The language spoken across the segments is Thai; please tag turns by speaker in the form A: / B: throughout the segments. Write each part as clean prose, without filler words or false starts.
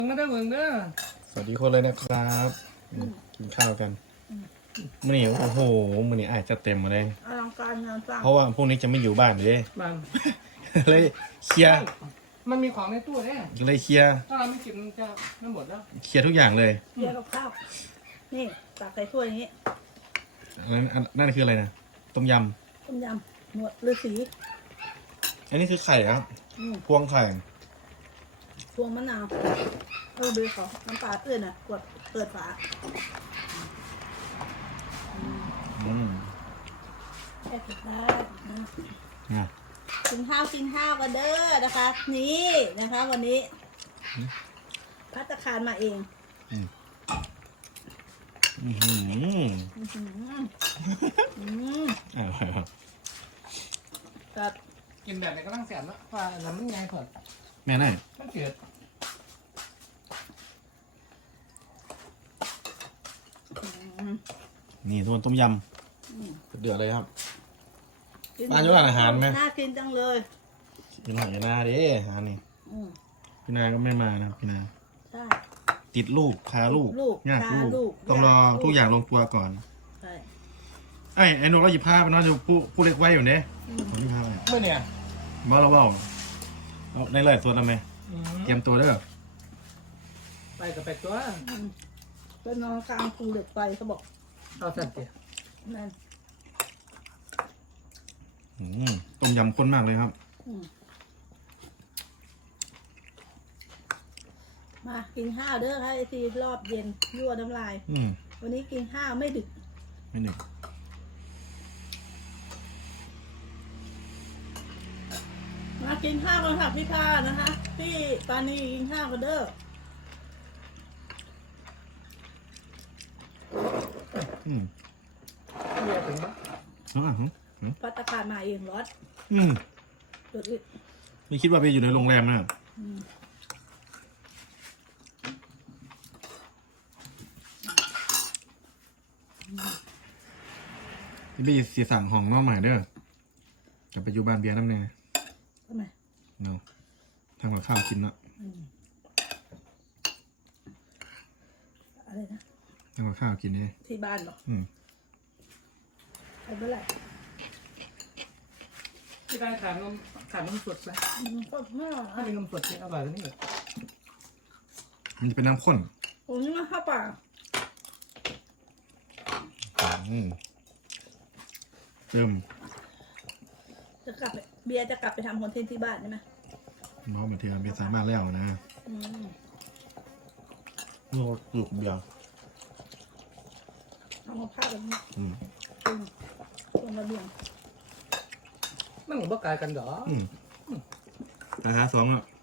A: ไม่ได้เมืองเด้อ
B: สวัสดีคนเลยนะครับกินข้าวกันมื้อนี้โอ้โหมื้อนี้อาจจะเต็มมาเลย
C: อลังการงานสร้าง
B: เพราะว่าพวกนี้จะไม่อยู่บ้านเลย
A: มัน
B: เลยเคลียร์
A: มันมีของในตู้เนี่ย
B: เลยเคลียร์
A: ถ้าเราไม่กินมันจะไม่หมดแล้ว
B: เคลียร์ทุกอย่างเลย
C: เรียกกับข้าวนี่ตักใส่ถ้วยอย่างนี้
B: นั่นคืออะไรนะต้มย
C: ต้มยำหนวดฤาษี
B: อันนี้คือไข่ครับพวงไข่
C: พวงมะนาวดูเขาน้ำปลาเอื้อนอ่ะกดเปิดฝาแค่สุดท้ายกินข้าวกันเด้อนะคะนี่นะคะวันนี้ภัตตาคารมาเอง
A: ครับกินแบบไหนก็ต้องแสบแล้วว่าน้ำมันไงก่อน
B: แม่ไหน
A: มันเกิด
B: นี่ทุกคนต้มยำเดือดเลยครับบ้านอยู่ร้านอาหารไหม
C: น่ากินจังเลย
B: พี่นาพี่นาดิอาหารนี่พี่นาก็ไม่มานะพี่นา
C: ใช่
B: ติดลูกพาลูกยากลูกต้องรอทุกอย่างลงตัวก่อน
C: ใช่
B: ไอ้นกเราหยิบผ้าไปนอนอยู่ผู้เล็กไว้อยู่เนี่ยขอหยิบผ้าไป
A: เมื่อเนี่ย
B: บ้าเราเอาในเลยตัวทำไมเตรียมตัวเด้อ
A: ไปกับเป็ดตัว
C: ไปนอนกลางภูเหล็กไฟเขาบอก
A: เอาสัตว์เดียว
C: นั่น
B: ต้มยำข้นมากเลยครับ
C: มากินข้าวเด้อค่ะไอทีรอบเย็นยั่วน้ำลายวันนี้กินข้าวไม่ดึกมากินข้าวกันค่ะพี่พานะคะพี่ปานีกินข้าวกันเด้อ
A: เรียกถึง
C: ภัตตาคารมาเองรถ
B: ไม่คิดว่าไปอยู่ในโรงแรมนะนี่ไปสีสั่งห้องนอกใหม่เด้อจะไปอยู่บ้านเบียร์น้ำแน่
C: ทำไม
B: เนาะทำกับข้าวกินละ
C: อะไรนะ
B: ทำกับข้าวกินเนี่ย
C: ที่บ้านหรอไปเมื่อไหร่
A: ที่ได้ขาดนมสดไหม
C: ก็ไม่หรอก
A: ถ้าเป็นนมสดที่อร่อยกว่านี้
B: มันจะเป็นน้ำข้น
C: ผมนี่มาข้าวเปล่า
B: เติม
C: จะกลับเบียร์จะกลับไปทำคอนเทนต์ที่บ้านใช่ไหม
B: น้องมาเทียมเป็นสายมากแล้วนะนี่ก็ปลูกเบียร์
C: เอามาพาดแบบนี้ตรงระเบียง
A: มันหมูบกายกันเหรอ
B: ราคา2อ่ะ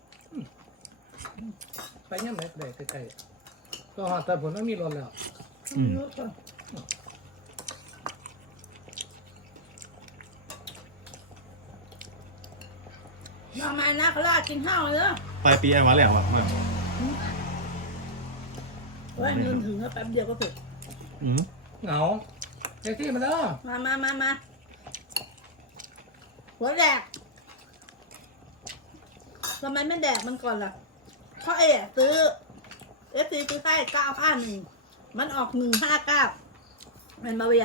A: ไปยังไหนได้ใกล้ๆก็แต่ผลไม่มีรถแล้ว
C: มามานะเขาลากินข้าวเลย
B: ไปปีมาแล้วอ่ะ
C: ว่าเงินถึงแล้วแป๊บเดียวก็ถึง
A: เหงาเจ๊ที่มาแล้ว
C: มาหัวแดกทำไมไม่แดกมันก่อนล่ะเพราะซื้อซื้อใต้951มันออก159เป็นมาเวีย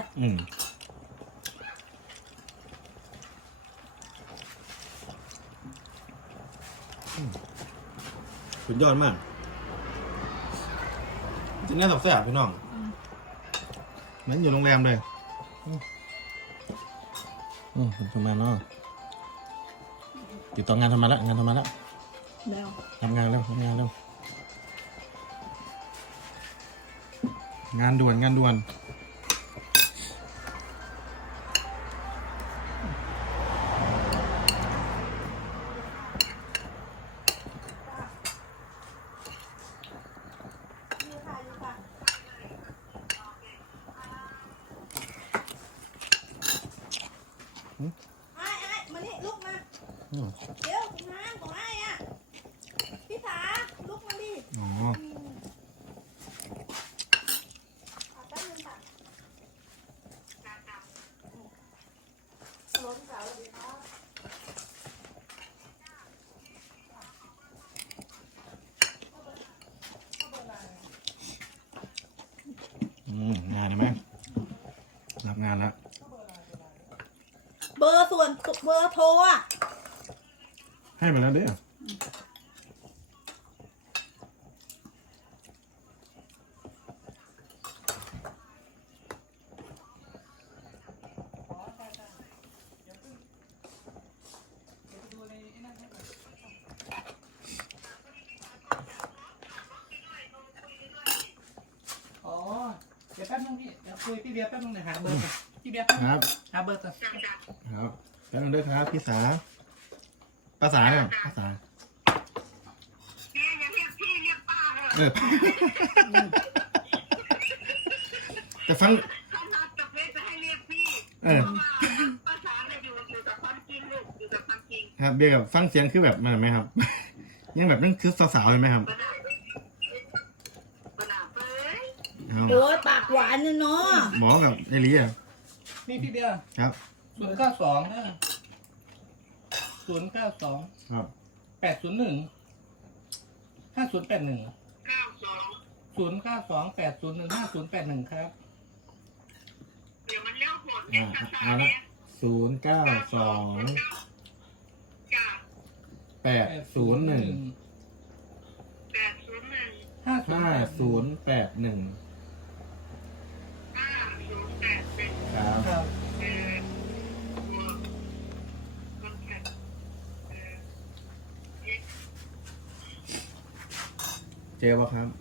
B: สุดยอดมากจริงๆน่าสงสารพี่น้องนั้นอยู่โรงแรมเลยทำงานเนาะติดต่องานทำมาแล้วแล้วทำงานแล้วงานด่วน
C: มานี่ลุกมาเดี๋ยวน้ำของไอ้พี่ถาลุกมาดิ
B: งานได้ไหมรับงานแล้ว
C: เบอร์ส่วนเบอร์โทรอ่ะ
B: ให้มาแล้วเด้อ
A: อ๋อเดี๋ยวแป๊บนึงพี่เดี๋ยวคุยพี่เบียร์แป๊บนึงเดี๋ยวหาเบอร์ก่อนพี่เบียร์แป๊บนึง
B: ครับ
A: หาเบอร์ก่อน
B: ครับแป๊บนึงเด้อครับพี่สาภาษาเนี่ยภาษาเออแต่ฟังเออครับเบียร์กับฟังเสียงคือแบบมันไหมครับ ยังแบบนั่นคือสาวๆไหมครับเอา
C: โอ้ยปากหวานเนี่ยเนาะ
B: หมอกับไอรีอ่ะ
A: นี่พี่เบียร์
B: ครับ
A: 092นะ092
B: ครับ
A: 801 5081 092 801 5081ครับ
B: เอาละ092 801 5081ครับ
A: ครับ
B: เจอป่ะครับ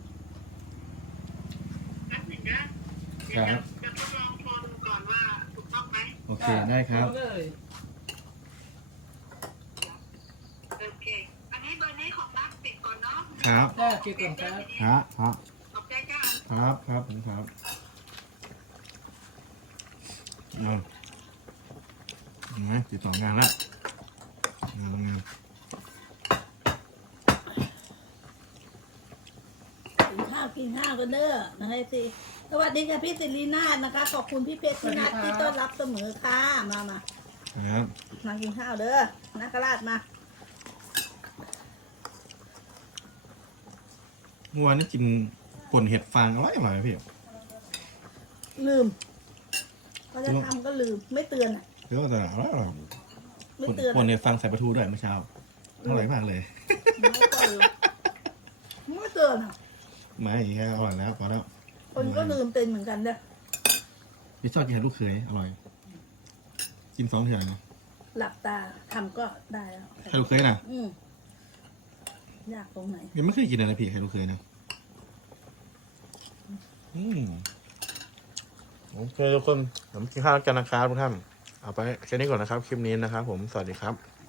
B: ครับ
D: จะทดลองโทรดูก่อนว่าถูกต้องไหม
B: โอเคได้ครับ
A: เอาเลย
D: โอเค อันนี้เบอร์นี้ของรักติดก่อนเนาะ
B: ครับ
A: ได้เกี่ยวกับครับ
B: ครับครับ
D: ขอบใจจ้า
B: ครับครับผมครับเอาเห็นไหมติดต่องานละงาน
C: กินข้าวกันเด้อนะคะสิสวัสดีค่ะพี่สิรินาถนะคะขอบคุณพี่เพชรพี่นัทที่ต้อนรับเสมอค่ะมา
B: ครับ
C: มากินข้าวเด้อนักราชมา
B: เมื่อวานนี้กินป่นเห็ดฟางอร่อยไหมพี่
C: ลืมก็จะทำก็ลืมไม่เตือนอ่ะ
B: เดี๋ยวแต่อร่อย
C: ไม่เตือน
B: ป่นเห็ดฟางใส่ปลาทูด้วยเมื่อเช้าอร่อยมากเลย
C: ไม่เตือนอ่ะ
B: ไม่แค่อร่อยแล้วพอแล้ว
C: คนก็ลืมเป็นเหมือนกันเด้อ
B: พี่ชอบกินลูกเขยอร่อย กิน2 เถื่อนนะ
C: หลับตาทำก็ได้แล้ว
B: ไข่ลูกเขยนะ
C: ยากตรงไหน
B: ยังไม่เคยกินเลยนะพี่ไข่ลูกเขยนะโอเคทุกคนผมกินข้าวกันนะครับทุกท่านเอาไปแค่นี้ก่อนนะครับคลิปนี้นะครับผมสวัสดีครับ